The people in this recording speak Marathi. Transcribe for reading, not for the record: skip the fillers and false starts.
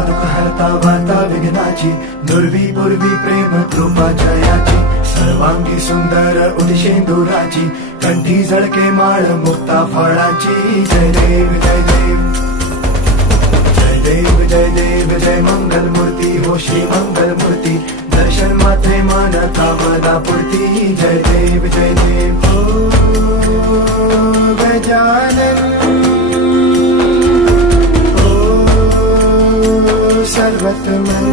दुःख हरता वार्ता विघ्नाची, दुर्वी पूर्वी प्रेम कृपा जयाची, सर्वांगी सुंदर उदिशेंदुराची, कंठी झळके माळ मुक्ता फळाची. जय देव जय देव जय देव जय देव जय मंगल मूर्ती हो श्री मंगल मूर्ती, दर्शन मात्रे मान कामना पूर्ती. जय देव जय देव ओ गजानन ओ सर्वतमन.